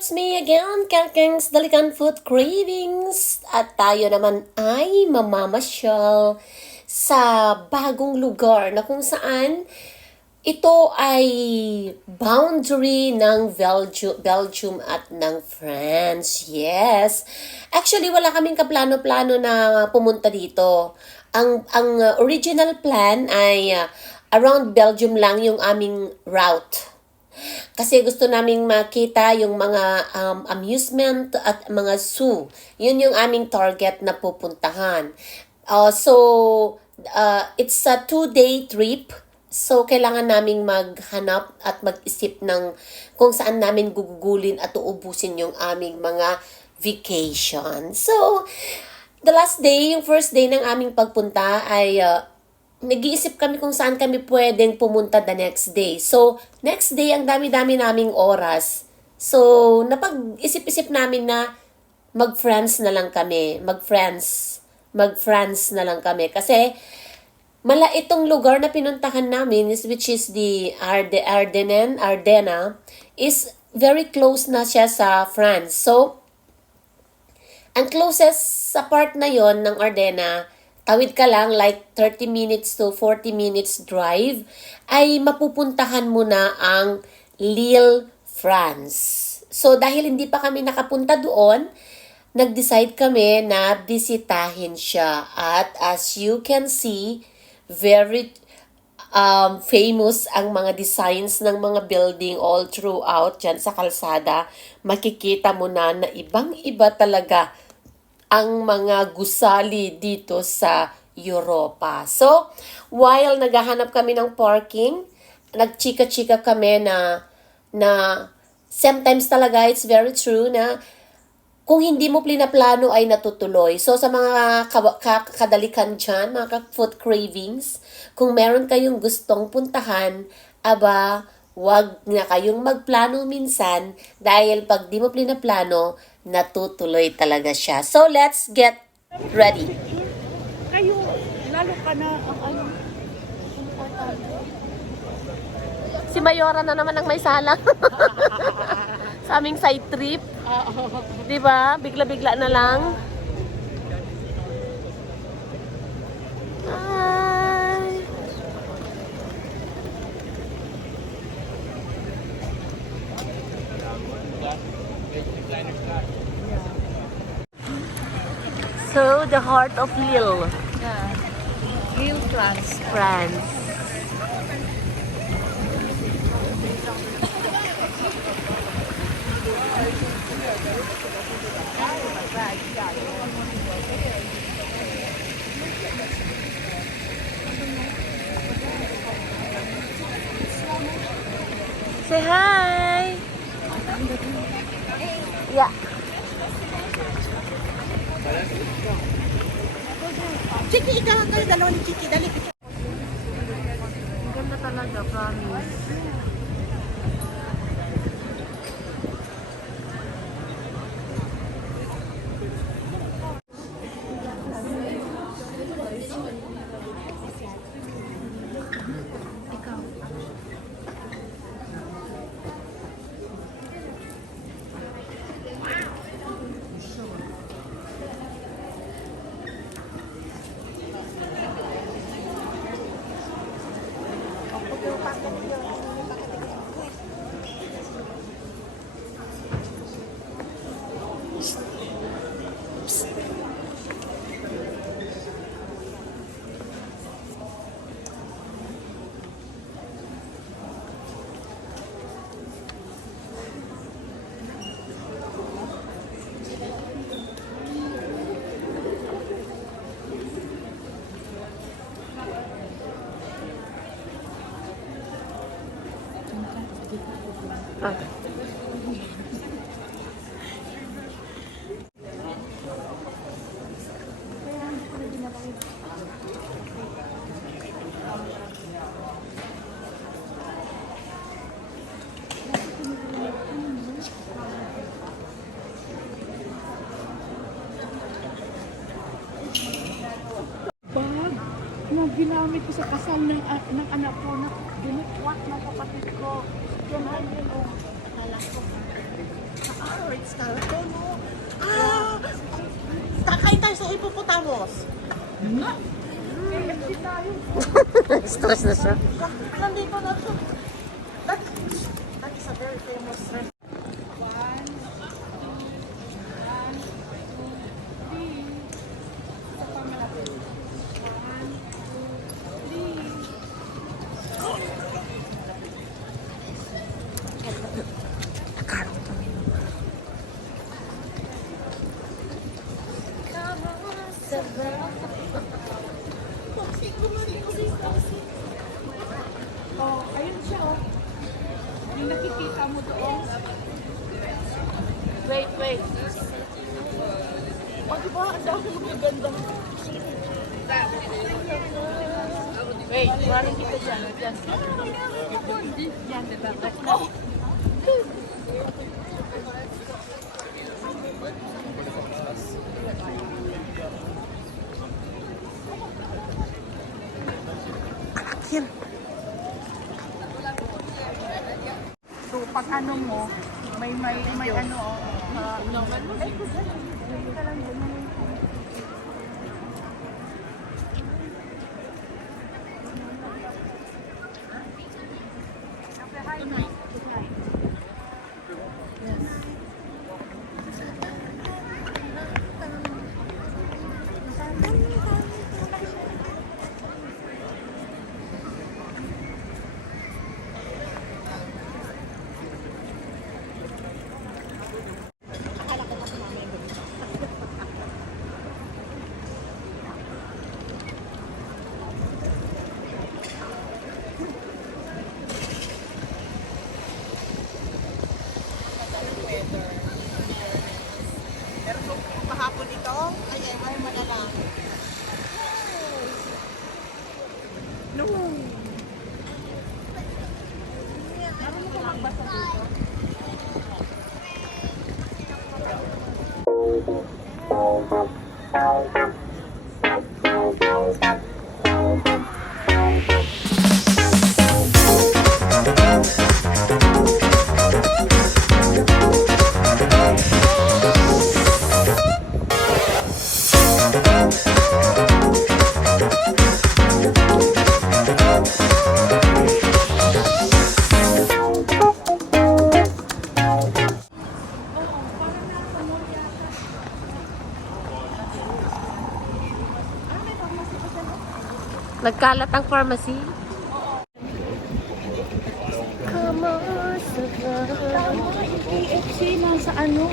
it's me again, Kakang's Dalikan Food Cravings. At tayo naman ay mamamasyal sa bagong lugar na kung saan ito ay boundary ng Belgium at ng France. Yes. Actually, wala kaming kaplano-plano na pumunta dito. Ang original plan ay around Belgium lang yung aming route. Kasi gusto naming makita yung mga amusement at mga zoo. Yun yung aming target na pupuntahan. It's a 2-day trip. So, kailangan naming maghanap at mag-isip ng kung saan namin gugugulin at uubusin yung aming mga vacation. So, the last day, yung first day ng aming pagpunta ay nag-iisip kami kung saan kami pwedeng pumunta the next day. So, next day, ang dami-dami naming oras. So, napag-isip-isip namin na mag-France na lang kami. Mag-France na lang kami. Kasi, itong lugar na pinuntahan namin, which is the Ardennes, is very close na siya sa France. So, ang closest sa part na yon ng Ardennes, tawid ka lang like 30 minutes to 40 minutes drive, ay mapupuntahan mo na ang Lille, France. So dahil hindi pa kami nakapunta doon, nag-decide kami na bisitahin siya. At as you can see, very famous ang mga designs ng mga building all throughout dyan sa kalsada. Makikita mo na ibang-iba talaga ang mga gusali dito sa Europa. So, while naghahanap kami ng parking, nagchika-chika kami na sometimes talaga it's very true na kung hindi mo plano ay natutuloy. So, sa mga kadalikan dyan, mga food cravings, kung meron kayong gustong puntahan, wag na kayong magplano minsan dahil pag di mo plano, natutuloy talaga siya. So, let's get ready. Kayo, lalo ka na ang Si Mayora na naman ang may salang. Sa aming side trip. Diba? Bigla-bigla na lang. Ay. So, the heart of Lille. Yeah. Lille, France. France. Say hi! Yeah. Chiki, ikaw kayo dalawa ni Chiki. Dali. Ang ganda talaga, promise. Okay. Bag na ginamit ko sa kasal ng anak ko na ginukwat ng kapatid ko. Yan ay yun o. Akala ko. Santos. KFC tayo. Stress na siya. Nandito na siya. That is a very famous restaurant. Oh, ayun siya oh. Yung nakikita mo doon. Wait, wait. Oh, diba? Ang dami magaganda. Wait, maraming kita dyan. Dyan. Yan, diba? Oh! Yan. So, pag ano mo, may ano, ay, hindi ka lang ganun. Pero kung kahapon ito, ay madalang. No. Marunong ka magbasa dito? Nagkalat ang pharmacy. Tama, yung KFC nasa ano?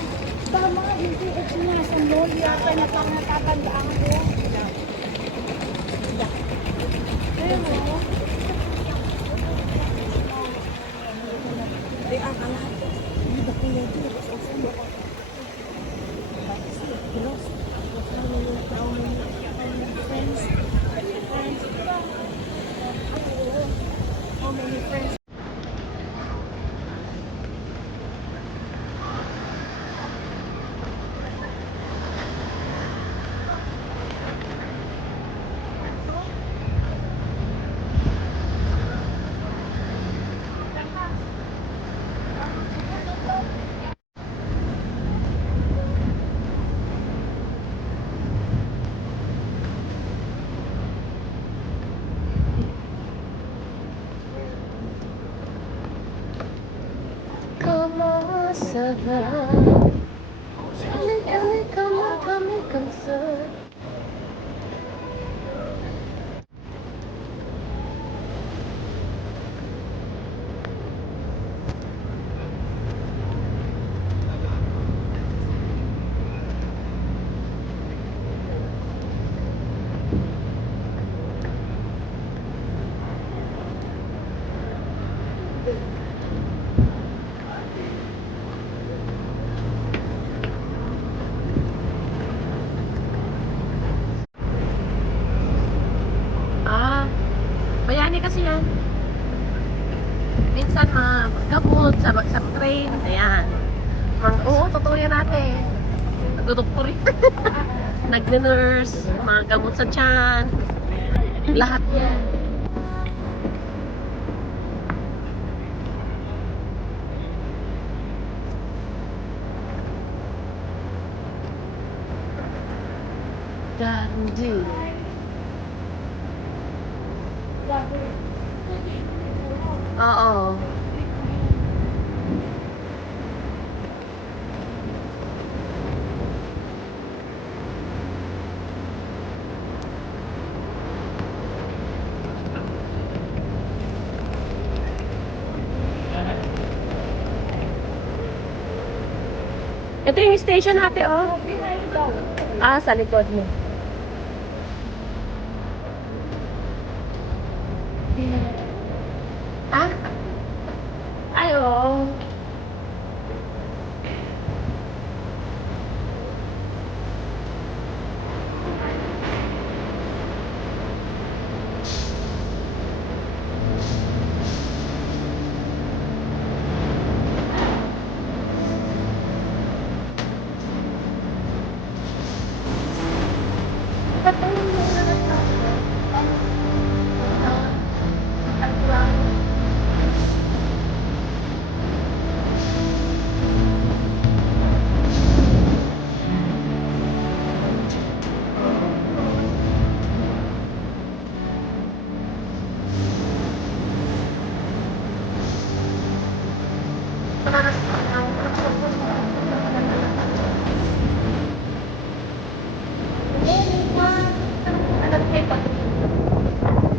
Tama, yung KFC nasa mall yata na parang natatandaan ko. Ayun mo. Bayani kasi yan. Minsan magkabot sa train. Ayan. Oo, totoo yan natin. Nagdodoktor eh. Nagne-nurse, mga gamot sa tiyan. Lahat yan. Gandhi. Oo. Ito yung station natin, oh. Ah, sa likod mo. Ah? Ay, oo.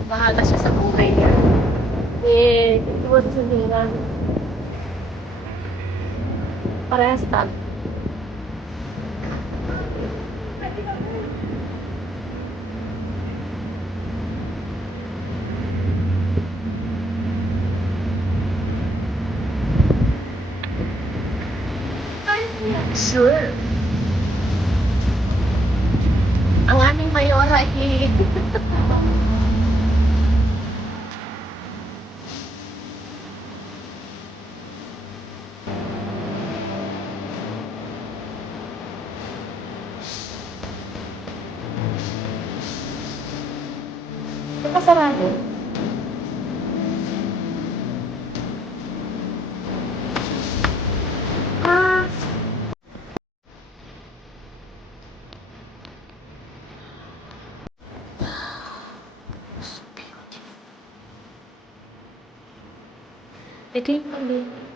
Bahala siya sa buhay niya. Eh, iwan sa nila. Parehas tag. Sure. Ang aming mayora eh. Nakasarado. Ah. Ito yung pag-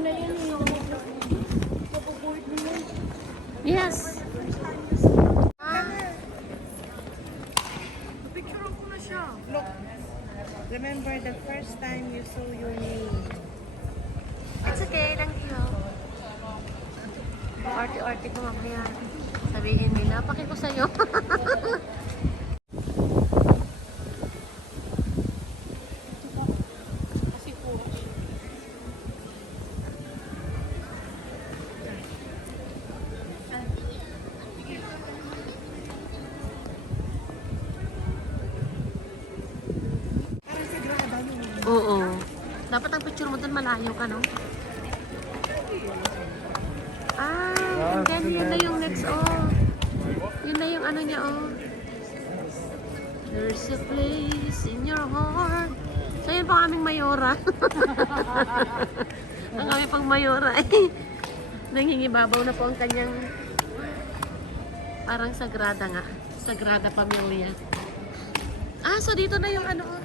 na yan eh. Mabubuhit mo yun. Yes. Picture ko na siya. Look, remember the first time you saw your name. It's okay, thank you. Arte-arte ko mamaya. Sabihin nila, paki ko sa'yo. Kasi po. Parang sagrada yun. Oo. Dapat ang picture mo dun malayo ka, no? Ah, and then yun na yung next, oh. Yun na yung ano niya, oh. There's a place in your heart. So, yun pa aming mayora. Ang kami pang mayora, eh. Nangingibabaw na po ang kanyang parang sagrada nga. Sagrada Pamilya. Ah, so dito na yung ano, oh.